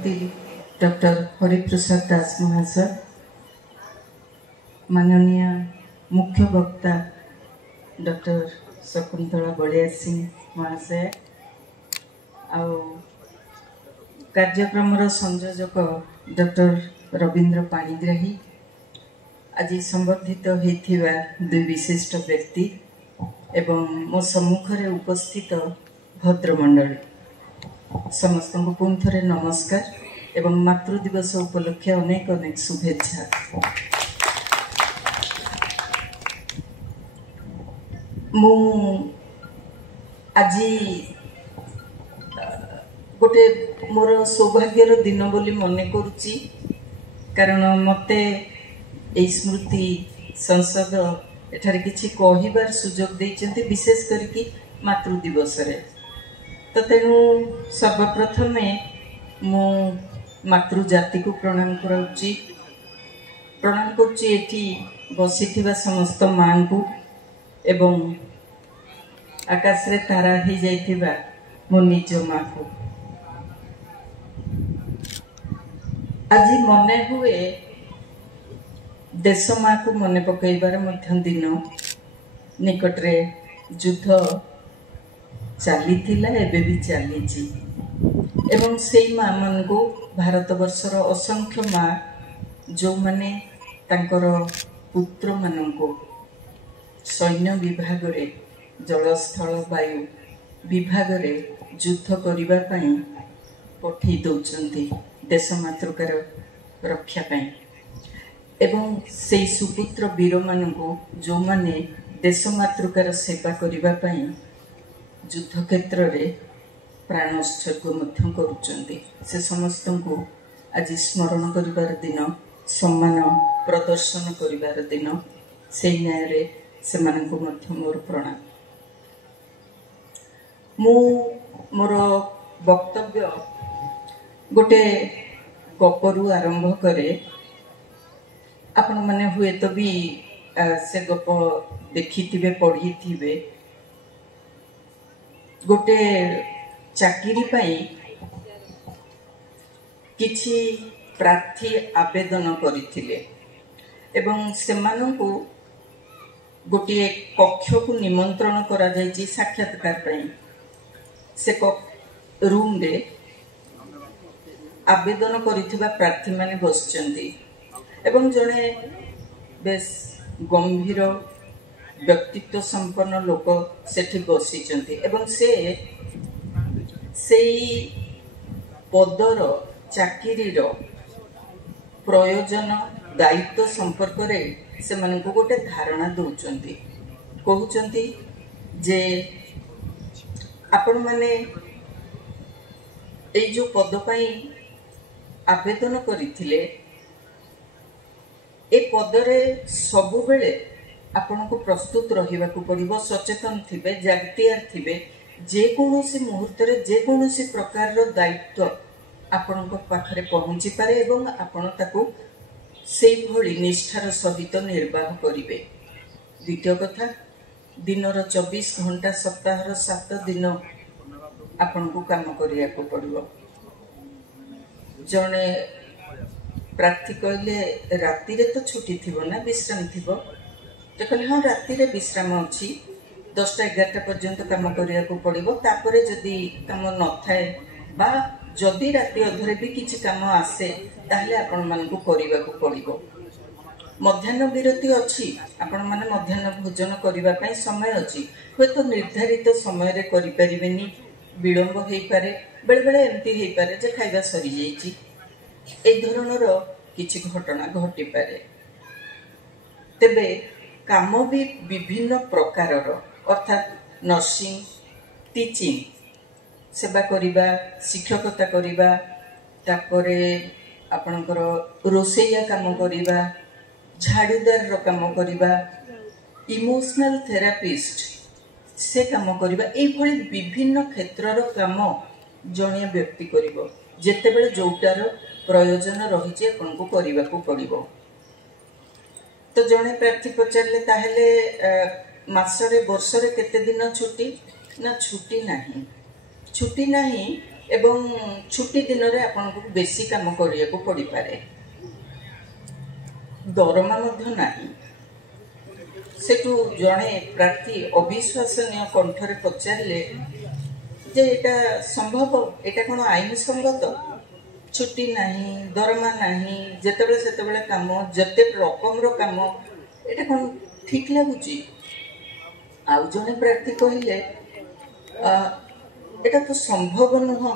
सभापति डॉक्टर हरिप्रसाद दास महाशय, माननीय मुख्य वक्ता डॉक्टर शकुंतला बलिया सिंह महाशय, कार्यक्रम संयोजक डॉक्टर रवींद्र पाणिग्राही, आज संबर्धित होइथिबा दुई विशिष्ट व्यक्ति एवं मो सम्मुखरे उपस्थित भद्रमंडल समस्त को पुनः थरे नमस्कार एवं मातृ दिवस उपलक्षे अनेक अनेक शुभेच्छा। मु आज गोटे मोर सौभाग्यर दिन बोली मने करुची, कारण मते ए स्मृति संसद एठारे किछि कहिबार सुजोग दैछन्ति, विशेष करके मातृ दिवस रे। तो तेणु सर्वप्रथम मु मातृ जाति को प्रणाम करुची, प्रणाम करुची एठी बसिथिबा समस्त मां को एवं आकाश रे तारा ही जाइथिबा मो निज मां को। आज मने हुए देश माँ को मने पकईबार दिन निकटरे युद्ध चली एबे भी चली एवं से माँ मान को भारत वर्षर असंख्य माँ जो माने तांकर पुत्र मान को सैन्य विभाग रे जल स्थल वायु विभाग रे युद्ध करने पठे दौरान देश मातृकार रक्षा पाई एवं से सुपुत्र वीर मान को जो माने देश मातृकार सेवा करने युद्ध क्षेत्र में प्राण उत्सर्ग करुचंती, से समस्त को आज स्मरण करिवार दिन, सम्मान प्रदर्शन करिवार दिन, से न्याय रे से मानन को मध्य मोर प्रणाम। मु मोर वक्तव्य गोटे गपरू आरंभ करे। आपण माने हुए तो भी से गप देखी थिबे पढ़ी थिबे। गोटे चाकरी पाई किछि प्रार्थी आवेदन करिथिले एवं सेमानंकु गोटे कक्ष को निमंत्रण करा जायछि साक्षात्कार पाई। से रूम रे आवेदन करिथिबा प्रार्थी माने बसचंती एवं जड़े बेस गंभीर व्यक्तित्व संपन्न लोक सेठी बसिचंती एवं से पदर चाकिरीर प्रयोजन दायित्व संपर्क रे से मन को गोटे धारणा दौचंती, कहउचंती जे आपण माने ए जो पद पाई आवेदन करिथिले ए पदरे सबु बेले आपन को प्रस्तुत रहिबा को पड़िबो, सचेतन थिबे, जागतियार थिबे। जे कोनोसी मुहूर्त रे जे कोनोसी प्रकार रो दायित्व आपन को पाखरे पहुंची पारे एवं आपन ताको सेई भली निष्ठार सहित निर्वाह करिवे। द्वितीय कथा, दिनर 24 घंटा सप्ताहर 7 दिन आपन को काम करिया को पड़िबो। जने प्रार्थी कहले राति रे तो छुट्टी थिबो ना, विश्राम थिबो। तो कहले हाँ राति रे विश्राम अछि, 10-11 पर्यंत काम करिया को पड़िबो। तापरे जदी काम न थाए बा जदी राति अधरे भी किछि काम आसे ताहले आपण मान को करिबा को पड़िबो। मध्याह्न विरति अछि, आपण माने मध्याह्न भोजन करिबा पई समय अछि। होय तो निर्धारित समय रे करि परिबेनी, विलंब हेई पारे, बेले बेले एमती हेई पारे जे खाइबा सरी जाईची। ए धरणर किछि घटना घटी पारे। तेबे काम भी विभिन्न प्रकारर, अर्थात नर्सिंग, टीचिंग, सेवा करिबा, शिक्षकता करिबा, तापरे आपणकर रोसैया काम करिबा, झाड़ूदार रो काम करिबा, इमोशनल थेरापिस्ट से काम करिबा, ए भली विभिन्न क्षेत्रर काम जणे व्यक्ति करिबो। जेतेबेले जोटार प्रयोजन रही आपन को करने को पड़ो। तो जड़े प्रार्थी पचारे ताहले मासरे वर्षरे केते दिन छुट्टी ना, छुट्टी नहीं ଏବଂ ଛୁଟି ଦିନରେ ଆପଣଙ୍କୁ ବେଶୀ କାମ କରିବାକୁ ପଡ଼ିପାରେ। ଦରମା ମଧ୍ୟ ନାହିଁ। ସେଠୁ ଜଣେ ପ୍ରାର୍ଥୀ ଅବିଶ୍ୱାସନୀୟ କଣ୍ଠରେ ପଚାରିଲେ ଯେ ଏଇଟା ସମ୍ଭବ, ଏଇଟା କ'ଣ ଆଇନ ସଙ୍ଗତ? ଛୁଟି ନାହିଁ, ଦରମା ନାହିଁ, ଯେତେବେଳେ ସେତେବେଳେ କାମ, ଯେତେ ରକମର କାମ, ଏଇଟା କ'ଣ ଠିକ୍ ଲାଗୁଛି? ଆଉ ଜଣେ ପ୍ରାର୍ଥୀ କହିଲେ ଏଇଟା ତ ସମ୍ଭବ ନୁହଁ,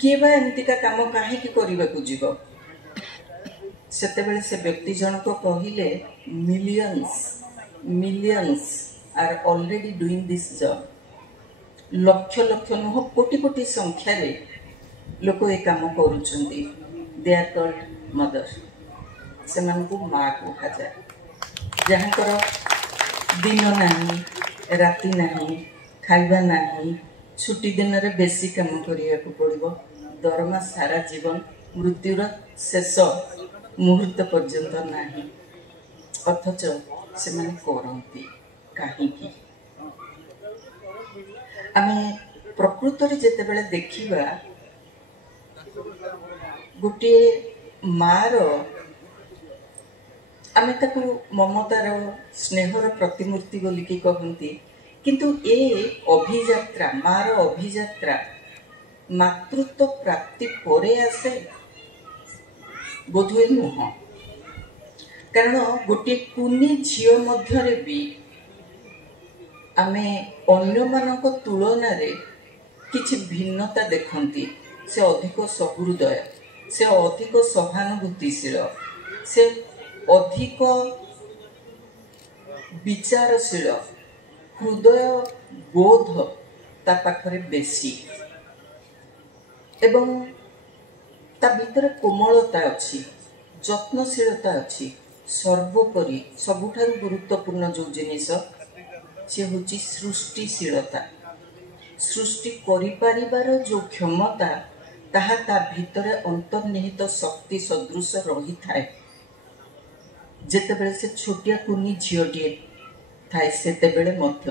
କିଏ ବା ଏମିତିକା କାମ କାହିଁକି କରିବାକୁ ଯିବ? ସେତେବେଳେ ସେ ବ୍ୟକ୍ତି ଜଣକ କହିଲେ millions are already doing this job. ଲକ୍ଷ ଲକ୍ଷ ନୁହଁ, କୋଟି କୋଟି ସଂଖ୍ୟାରେ ଲୋକ ଏ କାମ କରୁଛନ୍ତି। They are called mother. ସେମାନଙ୍କୁ ମା କୁହାଯାଏ, ଯାହାଙ୍କର ଦିନ ନାହିଁ, ରାତି ନାହିଁ, ଖାଇବା ନାହିଁ, ଛୁଟି ଦିନରେ ବେଶୀ କାମ କରିବାକୁ ପଡ଼ିବ, ଦରମା ସାରା ଜୀବନ, ମୃତ୍ୟୁର ଶେଷ ମୁହୂର୍ତ୍ତ ପର୍ଯ୍ୟନ୍ତ ନାହିଁ, ଅଥଚ ସେମାନେ କରନ୍ତି କାହିଁକି? ଆମେ ପ୍ରକୃତରେ ଯେତେବେଳେ ଦେଖିବା, ଗୋଟିଏ ମାର, ଆମେ ତାକୁ ମମତାର, ସ୍ନେହର ପ୍ରତିମୂର୍ତ୍ତି ବୋଲିକି କହନ୍ତି, କିନ୍ତୁ ଏ ଅଭିଯାତ୍ରା, ମାର ଅଭିଯାତ୍ରା ମାତୃତ୍ୱ ପ୍ରାପ୍ତି ପରେ ଆସେ? ବୋଧହୁଏ ନୁହଁ। କାରଣ ଗୋଟିଏ କୁନି ଝିଅ ମଧ୍ୟରେ ବି ଆମେ ଅନ୍ୟମାନଙ୍କ ତୁଳନାରେ କିଛି ଭିନ୍ନତା ଦେଖନ୍ତି। ସେ ଅଧିକ ସହୃଦୟ, ସେ ଅଧିକ ସହାନୁଭୂତିଶୀଳ, ସେ ଅଧିକ ବିଚାରଶୀଳ, ହୃଦୟ ବୋଧ ତା ପାଖରେ ବେଶୀ, ଏବଂ ତା ଭିତରେ କୋମଳତା ଅଛି, ଯତ୍ନଶୀଳତା ଅଛି। ସର୍ବୋପରି ସବୁଠାରୁ ଗୁରୁତ୍ୱପୂର୍ଣ୍ଣ ଯେଉଁ ଜିନିଷ, ସେ ହେଉଛି ସୃଷ୍ଟିଶୀଳତା। ସୃଷ୍ଟି କରିପାରିବାର ଯେଉଁ କ୍ଷମତା, ତାହା ତା ଭିତରେ ଅନ୍ତର୍ନିହିତ ଶକ୍ତି ସଦୃଶ ରହିଥାଏ। ଯେତେବେଳେ ସେ ଛୋଟିଆ କୁନି ଝିଅଟିଏ ଥାଏ, ସେତେବେଳେ ମଧ୍ୟ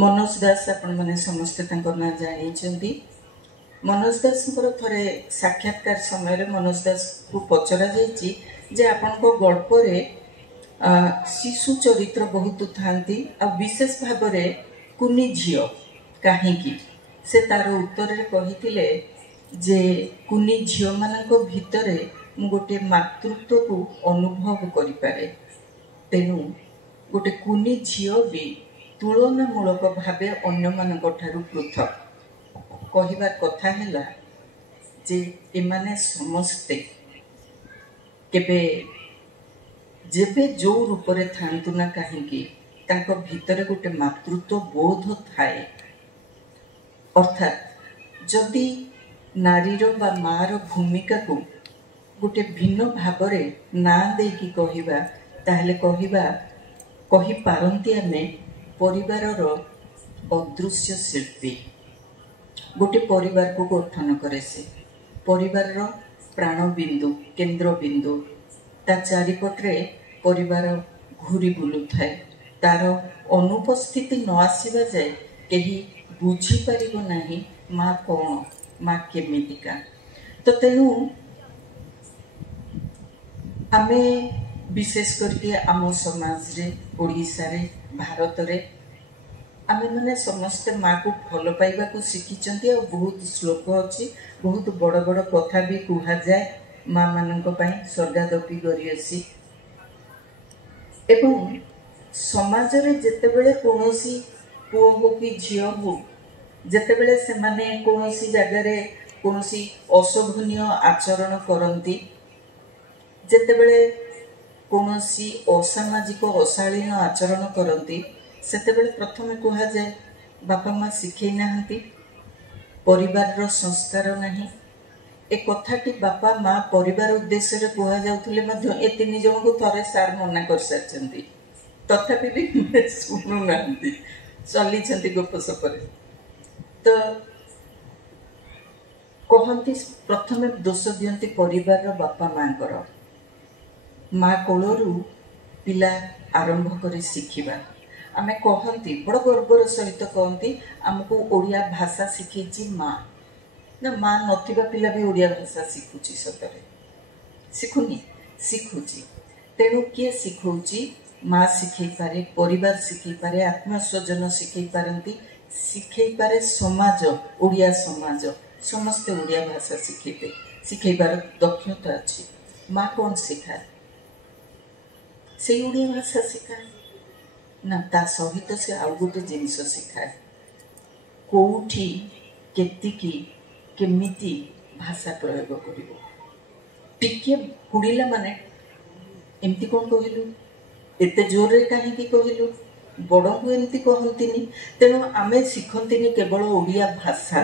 ମନୋଜ ଦାସ, ଆପଣମାନେ ସମସ୍ତେ ତାଙ୍କ ନାଁ ଜାଣିଛନ୍ତି। ମନୋଜ ଦାସଙ୍କର ଥରେ ସାକ୍ଷାତକାର ସମୟରେ ମନୋଜ ଦାସକୁ ପଚରାଯାଇଛି ଯେ ଆପଣଙ୍କ ଗଳ୍ପରେ ଶିଶୁ ଚରିତ୍ର ବହୁତ ଥାନ୍ତି, ଆଉ ବିଶେଷ ଭାବରେ କୁନି ଝିଅ କାହିଁକି? ସେ ତାର ଉତ୍ତରରେ କହିଥିଲେ ଯେ କୁନି ଝିଅମାନଙ୍କ ଭିତରେ ମୁଁ ଗୋଟିଏ ମାତୃତ୍ୱକୁ ଅନୁଭବ କରିପାରେ, ତେଣୁ ଗୋଟେ କୁନି ଝିଅ ବି ତୁଳନାମୂଳକ ଭାବେ ଅନ୍ୟମାନଙ୍କ ଠାରୁ ପୃଥକ। କହିବା କଥା ହେଲା ଯେ ଏମାନେ ସମସ୍ତେ କେବେ ଯେବେ ଯେଉଁ ରୂପରେ ଥାଆନ୍ତୁ ନା କାହିଁକି, ତାଙ୍କ ଭିତରେ ଗୋଟେ ମାତୃତ୍ୱ ବୋଧ ଥାଏ। ଅର୍ଥାତ୍ ଯଦି ନାରୀର ବା ମାର ଭୂମିକାକୁ ଗୋଟେ ଭିନ୍ନ ଭାବରେ ନାଁ ଦେଇକି କହିବା, ତାହେଲେ କହିପାରନ୍ତି ଆମେ ପରିବାରର ଅଦୃଶ୍ୟ ଶିଳ୍ପୀ। ଗୋଟେ ପରିବାରକୁ ଗଠନ କରେ ସେ, ପରିବାରର ପ୍ରାଣବିନ୍ଦୁ, କେନ୍ଦ୍ରବିନ୍ଦୁ। ତା ଚାରିପଟରେ ପରିବାର ଘୁରି ବୁଲୁଥାଏ। ତାର ଅନୁପସ୍ଥିତି ନ ଆସିବା ଯାଏ କେହି ବୁଝିପାରିବ ନାହିଁ ମା କ'ଣ, ମା କେମିତିକା। ତ ତେଣୁ ଆମେ ବିଶେଷ କରିକି ଆମ ସମାଜରେ, ଓଡ଼ିଶାରେ, ଭାରତରେ ଆମେମାନେ ସମସ୍ତେ ମାକୁ ଭଲ ପାଇବାକୁ ଶିଖିଛନ୍ତି। ଆଉ ବହୁତ ଶ୍ଲୋକ ଅଛି, ବହୁତ ବଡ଼ ବଡ଼ କଥା ବି କୁହାଯାଏ ମା ମାନଙ୍କ ପାଇଁ, ସ୍ୱର୍ଗାଦପି ଗରିୟସୀ। ଏବଂ ସମାଜରେ ଯେତେବେଳେ କୌଣସି ପୁଅ ହଉ କି ଝିଅ ହଉ, ଯେତେବେଳେ ସେମାନେ କୌଣସି ଜାଗାରେ କୌଣସି ଅଶୋଭନୀୟ ଆଚରଣ କରନ୍ତି, ଯେତେବେଳେ କୌଣସି ଅସାମାଜିକ ଅଶାଳୀନ ଆଚରଣ କରନ୍ତି, ସେତେବେଳେ ପ୍ରଥମେ କୁହାଯାଏ ବାପା ମା ଶିଖେଇ ନାହାନ୍ତି, ପରିବାରର ସଂସ୍କାର ନାହିଁ। ଏ କଥାଟି ବାପା ମା ପରିବାର ଉଦ୍ଦେଶ୍ୟରେ କୁହାଯାଉଥିଲେ ମଧ୍ୟ ଏ ତିନି ଜଣଙ୍କୁ ଥରେ ସାର୍ ମନା କରିସାରିଛନ୍ତି, ତଥାପି ବି ଶୁଣୁନାହାନ୍ତି, ଚଲିଛନ୍ତି ଗୋପସପରେ। ତ କହନ୍ତି ପ୍ରଥମେ ଦୋଷ ଦିଅନ୍ତି ପରିବାରର ବାପା ମାଙ୍କର। ମା କୋଳରୁ ପିଲା ଆରମ୍ଭ କରି ଶିଖିବା। ଆମେ କହନ୍ତି, ବଡ଼ ଗର୍ବର ସହିତ କହନ୍ତି, ଆମକୁ ଓଡ଼ିଆ ଭାଷା ଶିଖେଇଛି ମା। ना माँ नथिबा पिला भी ओडिया भाषा शिखुची सतरे शिखुनी शिखुची तेणु किए शिखौची माँ शिखई पारे परिवार शिखई पारे आत्मा स्वजन शिखई पारती शिखई पारे समाज ओडिया समाज समस्ते ओडिया भाषा शिखेबे शिखेबार दक्षता अच्छी माँ कौन शिखाए से ओडिया भाषा शिखाए ना ता सहित से आउ गोटे जिनिस शिखाए कौठी केतिकी केमिति भाषा प्रयोग करिवो टिके हुड़िला माने एमती कौन कहलु एते जोर रे कहीं कहलु बड़ को एमती कहंतिनी तेणु आमे शिखंतिनी केवल ओडिया भाषा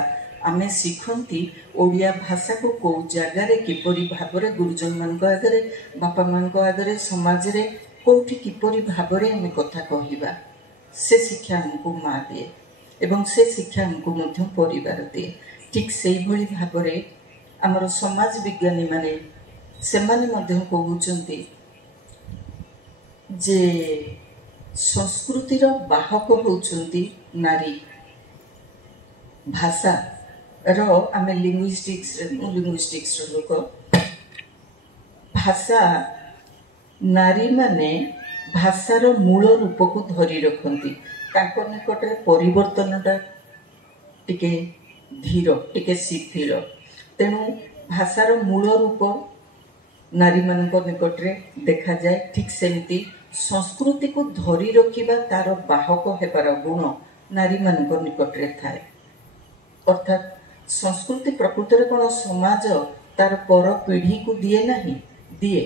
आमे शिखंती ओडिया भाषा को कौ जगार किपरि भाबरे गुरुजन मान आगे बापा मान आगे समाज रे कौटी किपरि भाबरे आमे कथा कहिबा से शिक्षा हमको माँ दिए एवं से शिक्षा हमको मध्य परिवार दिए ठीक से भली भाबरे आमर समाज विज्ञानी माने सेमाने मध्य कहउचंती जे संस्कृतिर बाहक होउचंती नारी भाषा रो आमे लिंग्विस्टिक्स लोक भाषा नारी माने भाषार मूल रूप को धरी रखती तांको निकटरे परिवर्तनटा टिके धीर टिके शिथिल तेणु भाषार मूल रूप नारी मान निकटरे देखा जाए ठीक सेमती संस्कृति को धरी रखिबा तार बाहक हेबार गुण नारी मान निकटरे थाए अर्थात संस्कृति प्रकृति कौन समाज तार पर पीढ़ी को दिए नहीं दिए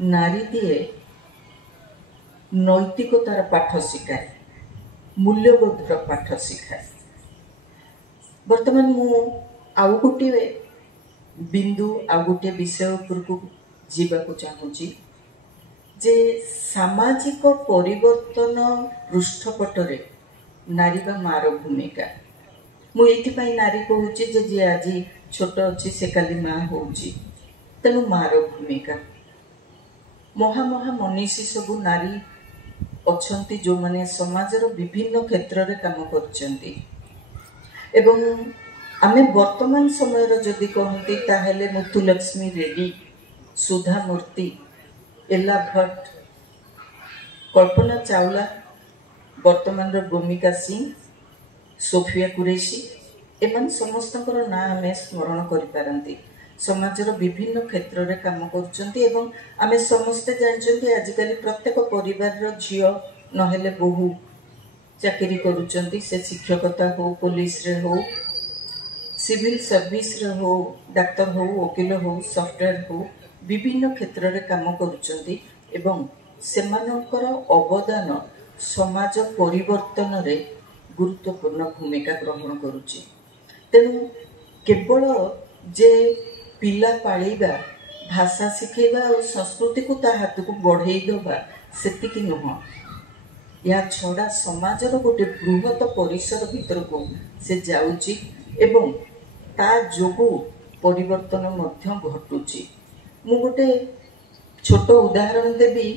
नारी दिए नैतिकतार पाठ शिखाए मूल्यबोधर पाठ शिखाए वर्तमान मु आउ गोटे बिंदु आउ गोटे विषय उपरकू जीवाकू चाहूँगी जे सामाजिक परिवर्तन पृष्ठपटरे नारी बा मार भूमिका मुझे नारी कहूँ जे जी आज छोट अच्छी से काली माँ होची तेणु मार भूमिका महा महा मनीषी सबू नारी अच्छी जो माने समाजर विभिन्न क्षेत्र रे काम करचंती एवं आमे वर्तमान समय जदि कहती ताहेले मुथुलक्ष्मी रेड्डी सुधा मूर्ति एला भट्ट कल्पना चावला वर्तमान भूमिका सिंह सोफिया कुरेशी एमन समस्तकर ना आमे स्मरण करिपारंती समाजर विभिन्न क्षेत्र रे काम करचंती एवं आमे समस्ते जानचंती आजिकली प्रत्येक परिवार झियो नहेले बहु चाकरी करुचंती से शिक्षकता हो पुलिस रे हो सिविल सर्विस रे हो डाक्टर हो वकील हो सॉफ्टवेयर हो विभिन्न क्षेत्र रे काम करुचंती एवं सेमानकर अवदान समाज परिवर्तन रे गुरुत्वपूर्ण भूमिका ग्रहण करुची तेणु केवल जे पिला पालिबा भाषा शिखेबा और संस्कृति को ता हाथ को बढ़ई दबा सेतिकी नुह या छड़ा समाजर गोटे बृहत परिसर भीतर को से जाउची एवं ता जोगु परिवर्तन मध्य घटुची मु गोटे छोट उदाहरण देवी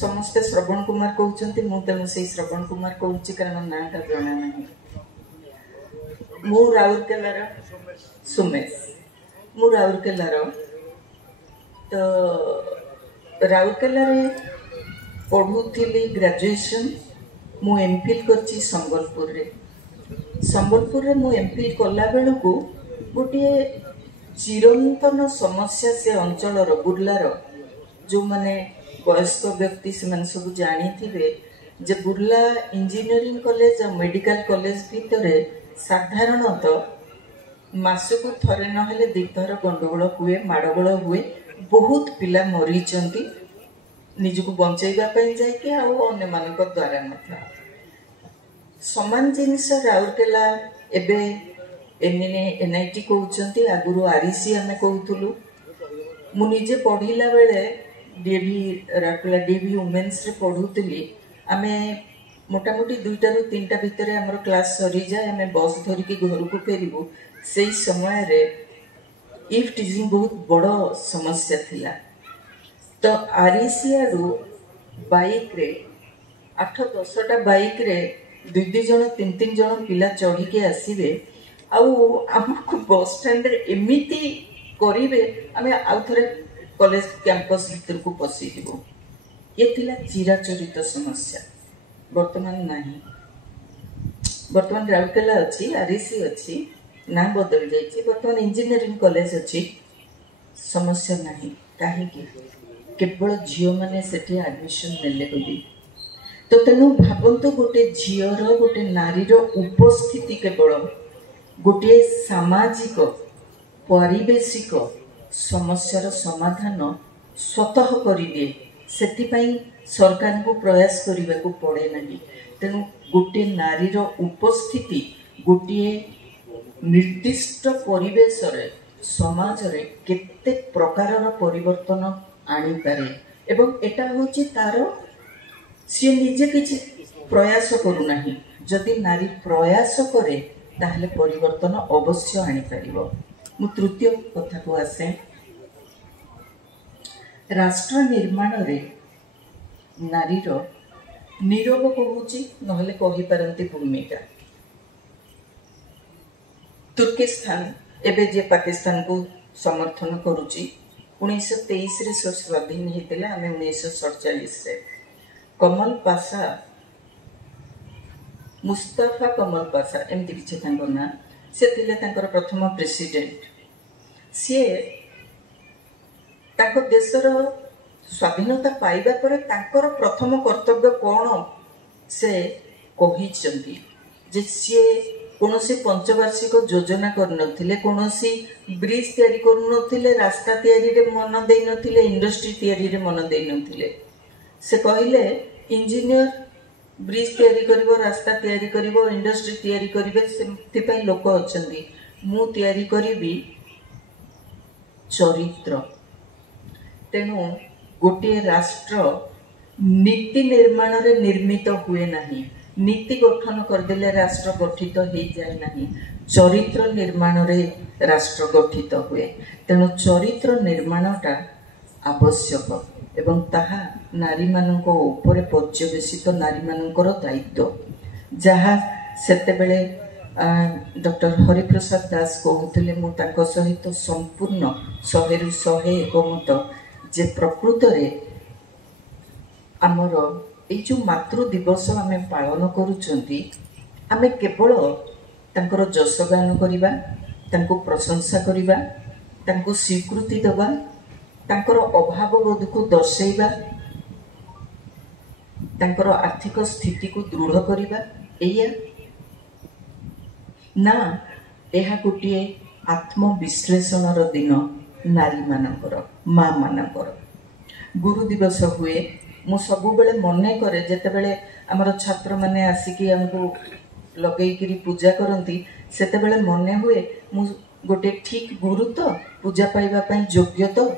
समस्ते श्रवण कुमार कहते मु तेणु से श्रवण कुमार कहूँ कारण नाटा जना ना मु राउरकेलार सुमेश मु राउरकेलार तो राउरकेला पढ़ुली ग्रेजुएशन मु एमफिल करची संबलपुर रे मु एमफिल कला बेलू गोटे चिरंतन समस्या से अंचलर बुर्लार जो माने वयस्क व्यक्ति से सब जानी थे जे बुर्ला इंजीनियरिंग कॉलेज और मेडिकल कॉलेज भितर साधारणतः मासकू थरे नहेले दिथर गंडगोल हुए माड़गोल हुए बहुत पिला मरीचंती निजको बंचेगा जाकि अन्य मानक द्वारा न समान जिनस राउरकेला एबे एनआईटी कहते आगुरी आरईसी आम कहूलु मु निजे पढ़ला बेले डीएवी राउरकेला डीएवी वुमेन्स रे पढ़ुली आम मोटामोटी 2टा ରୁ 3टा भितर आमर क्लास सरी जाए आम बस धरिकी घर को फेरबू से समय रे इफ टीजिंग बहुत बड़ समस्या थिला तो आरईसी आडू बाइक रे 8-10टा बाइक रे 2-2 जन 3-3 जन पिला चढ़ी के आसीबे आमको बस स्टैंड एमती करेंगे आम आउ थे कॉलेज कैंपस भीतर को पशिजु। ये थिला चिराचरित समस्या। वर्तमान नहीं, वर्तमान राउरकेला अच्छी, आरईसी अच्छी, ना बदल जाइए, वर्तमान इंजीनियरिंग कॉलेज अच्छी, समस्या नहीं। कहीं केवल झील मैंने से आडमिशन नेले बोली। तो तेणु भावतु गोटे झीर गोटे नारीर उपस्थिति केवल गोटे सामाजिक पारिवेशिक समस्यार समाधान स्वतः करिदिए, सेथिपाई सरकार को प्रयास करने को पड़े नहीं। तेणु गोटे नारीर उपस्थिति गोटे निर्दिष्ट परिवेश समाज रे केते प्रकारर परिवर्तन आनी पारे एवं एटा होची तार सी निजे किछि प्रयास करू नाही। जदि नारी प्रयास करे ताहले परिवर्तन अवश्य आनी पारिबो। मु तृतीय कथा को आसे, राष्ट्र निर्माण रे नारीर नीरव कहूची नहले कहि पारंती भूमिका। तुर्किस्तान एबे जे पाकिस्तान को समर्थन करुची 1923 रे स्वाधीन हेतिला, आमे 1947 रे कमल पाशा मुस्ताफा कमल पाशा एमती किछि तांको ना, से थिले तांकर प्रथम प्रेसिडेंट। सी तांको देशर स्वाधीनता पाइबा पर तांकर प्रथम कर्तव्य कौन से कहिचंती जे सी कौनसी पंचवार्षिक योजना करनथिले, कौनसी ब्रिज तैयारी करनथिले, रास्ता तैयारी रे मन देई नथिले, इंडस्ट्री तैयारी रे मन देई नथिले। से कहले इंजीनियर ब्रिज तैयारी करिवो, रास्ता तैयारी करिवो, इंडस्ट्री तैयारी करिवे, सेति पई लोक अछंती। मु तैयारी करिवि चरित्र। तेणु गोटे राष्ट्र नीति निर्माण रे निर्मित हुए नहीं, नीति गठन करदेले राष्ट्र गठित हो जाए नहीं, चरित्र निर्माण रे राष्ट्र गठित हुए। तेणु चरित्र निर्माणटा आवश्यक एवं ताहा नारी मानक ऊपर पर्यवेसित नारी मानकर दायित्व। जहाँ सेतेबेले डॉक्टर हरिप्रसाद दास कहते मु तांको सहित संपूर्ण 100 रु 100 एकमत जे प्रकृत रे आमर ये जो मातृ दिवस आमे पालन करूचंती, आमे केवल तांकर जशगान करिबा, तांको प्रशंसा करिबा, तांको स्वीकृति दबा, तांकर अभाव बोध को दर्शाइबा, तांकर आर्थिक स्थिति को दृढ़ करिबा, एया ना एहा गोटे आत्मविश्लेषणर दिन नारी मानकर माँ मानकर। गुरु दिवस हुए मु सबु बेले मने करे जेतेबेले हमर छात्र माने आसिकी हमको लगेइकिरी पूजा करंती, सेतेबेले मने हुए मु गोटे ठीक गुरु तो पूजा पाइबा पई योग्य तो।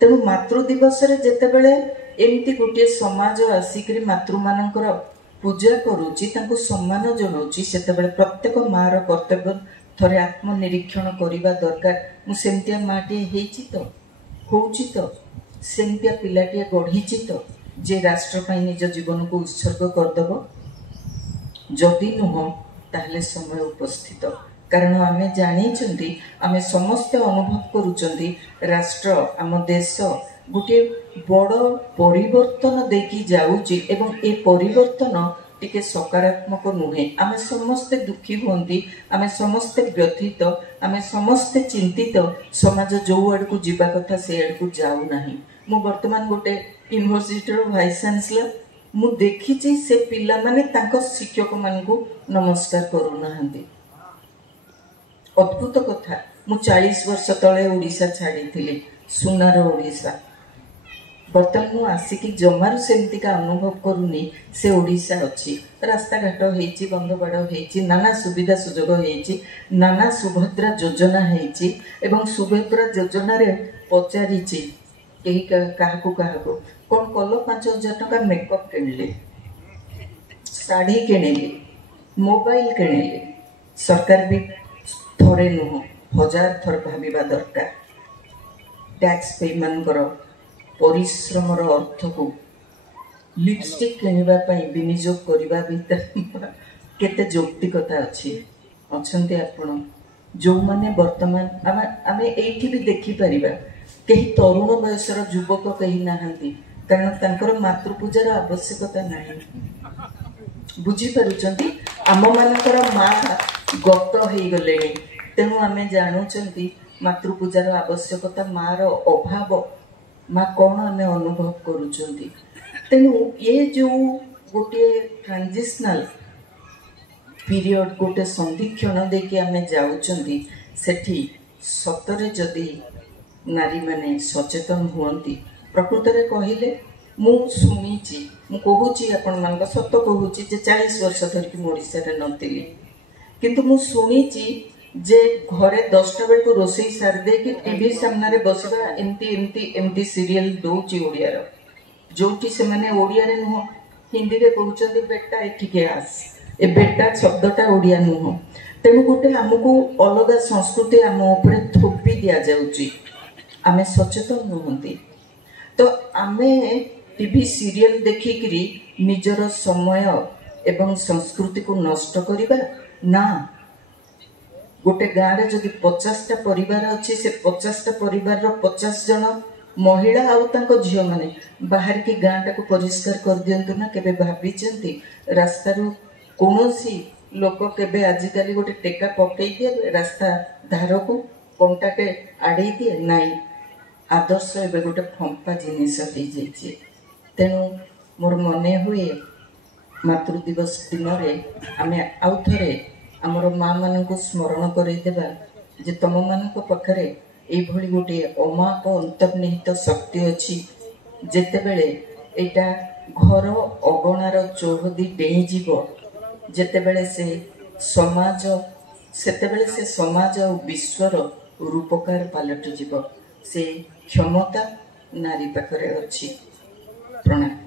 तेणु मातृ दिवस रे जेतेबेले एमती गोटे समाज आसिकिरी मातृ मानकर पूजा करूची, तांको सम्मान जनाउची, सेतेबेले प्रत्येक माँ रो कर्तव्य थरे आत्मनिरीक्षण करिबा दरकार। मु सेमतिया माटी हेची तो होउची तो सेमतिया पिलाटिया गढ़ीची तो जे राष्ट्र पाई निज जीवन को उत्सर्ग करदेव। जदि नुह ताहले समय उपस्थित, कारण आमे जानी आमे समस्त अनुभव करुचंती राष्ट्र आम देश गोटे बड़ परिवर्तन देकी जाउची एवं ए परिवर्तन टिके सकारात्मक नुहे। आमे समस्ते दुखी हुंती, आमे समस्ते व्यथित, आमे समस्ते चिंतित, समाज जो आड़ को जीवा कथा से आड़ को जाऊ नहीं। मु वर्तमान गोटे यूनिवर्सिटी वाइस चांसलर, मु देखी से पिला माने तांको शिक्षक मान को नमस्कार करू नाहंती। अद्भुत कथा, मु 40 वर्ष तले ओडिशा छाड़ी थिली, सुनार ओडिशा। बर्तमान मु आसिकी जमारू सेमती का अनुभव करूनी से ओडिशा अच्छी, रास्ता घाट हेची, बंधबाड़ हेची, नाना सुविधा सुजोग हेची, नाना सुभद्रा योजना हेची एवं सुभद्रा योजना रे पचारिची कहीं काहाकू काहाकू कौन कल 5000 टका मेकअप किणिले, शाढ़ी किणिले, मोबाइल किणिले। सरकार भी थरे नुह 1000 थर भाविबा दरकार। टैक्स पे मानकर परिश्रमर अर्थ को लिपस्टिक किणवा विनियोग करने भीतर केते यौक्तिकता अच्छी। ଅଛନ୍ତି ଆପଣ ଯେଉଁମାନେ ବର୍ତ୍ତମାନ ଆମେ ଏଇଠି ବି ଦେଖିପାରିବା କେହି ତରୁଣ ବୟସର ଯୁବକ କେହି ନାହାନ୍ତି, କାରଣ ତାଙ୍କର ମାତୃପୂଜାର ଆବଶ୍ୟକତା ନାହିଁ। ବୁଝିପାରୁଛନ୍ତି, ଆମମାନଙ୍କର ମା ଗତ ହେଇଗଲେଣି, ତେଣୁ ଆମେ ଜାଣୁଛନ୍ତି ମାତୃପୂଜାର ଆବଶ୍ୟକତା, ମାର ଅଭାବ, ମା କ'ଣ ଆମେ ଅନୁଭବ କରୁଛନ୍ତି। ତେଣୁ ଏ ଯେଉଁ ଗୋଟିଏ ଟ୍ରାଞ୍ଜିସନାଲ ପିରିୟଡ଼, ଗୋଟେ ସନ୍ଧିକ୍ଷଣ ଦେଇକି ଆମେ ଯାଉଛନ୍ତି, ସେଠି ସତରେ ଯଦି ନାରୀମାନେ ସଚେତନ ହୁଅନ୍ତି, ପ୍ରକୃତରେ କହିଲେ ମୁଁ ଶୁଣିଛି, ମୁଁ କହୁଛି ଆପଣମାନଙ୍କ ସତ କହୁଛି ଯେ 40 ବର୍ଷ ଧରିକି ମୁଁ ଓଡ଼ିଶାରେ ନଥିଲି, କିନ୍ତୁ ମୁଁ ଶୁଣିଛି ଯେ ଘରେ 10ଟା ବେଳକୁ ରୋଷେଇ ସାରି ଦେଇକି ଟିଭି ସାମ୍ନାରେ ବସିବା, ଏମିତି ସିରିଏଲ ଦଉଛି ଓଡ଼ିଆର, ଯୋଉଠି ସେମାନେ ଓଡ଼ିଆରେ ନୁହଁ ହିନ୍ଦୀରେ କହୁଛନ୍ତି ବେଟା ଏଠିକି ଆସ, ଏ ବେଟା ଶବ୍ଦଟା ଓଡ଼ିଆ ନୁହଁ। ତେଣୁ ଗୋଟେ ଆମକୁ ଅଲଗା ସଂସ୍କୃତି ଆମ ଉପରେ ଥୋପି ଦିଆଯାଉଛି, ଆମେ ସଚେତନ ନୁହନ୍ତି। ତ ଆମେ ଟିଭି ସିରିଏଲ ଦେଖିକିରି ନିଜର ସମୟ ଏବଂ ସଂସ୍କୃତିକୁ ନଷ୍ଟ କରିବା ନା। ଗୋଟେ ଗାଁରେ ଯଦି 50ଟା ପରିବାର ଅଛି, ସେ 50ଟା ପରିବାରର 50 ଜଣ ମହିଳା ଆଉ ତାଙ୍କ ଝିଅମାନେ ବାହାରିକି ଗାଁଟାକୁ ପରିଷ୍କାର କରିଦିଅନ୍ତୁ ନା। କେବେ ଭାବିଛନ୍ତି ରାସ୍ତାରୁ କୌଣସି ଲୋକ କେବେ ଆଜିକାଲି ଗୋଟେ ଟେକା ପକେଇ ଦିଏ ରାସ୍ତା ଧାରକୁ, କଣ୍ଟାଟେ ଆଡ଼େଇ ଦିଏ? ନାଇଁ, ଆଦର୍ଶ ଏବେ ଗୋଟେ ଫମ୍ପା ଜିନିଷ ହେଇଯାଇଛି। ତେଣୁ ମୋର ମନେ ହୁଏ ମାତୃ ଦିବସ ଦିନରେ ଆମେ ଆଉ ଥରେ ଆମର ମା ମାନଙ୍କୁ ସ୍ମରଣ କରେଇଦେବା ଯେ ତମମାନଙ୍କ ପାଖରେ ଏଇଭଳି ଗୋଟିଏ ଅମାପ ଅନ୍ତର୍ନିହିତ ଶକ୍ତି ଅଛି। ଯେତେବେଳେ ଏଇଟା ଘର ଅଗଣାର ଚୌହଦି ଡେଇଁଯିବ, ଯେତେବେଳେ ସେତେବେଳେ ସେ ସମାଜ ଆଉ ବିଶ୍ୱର ରୂପକାର ପାଲଟିଯିବ। ସେ କ୍ଷମତା ନାରୀ ପାଖରେ ଅଛି। ପ୍ରଣାମ।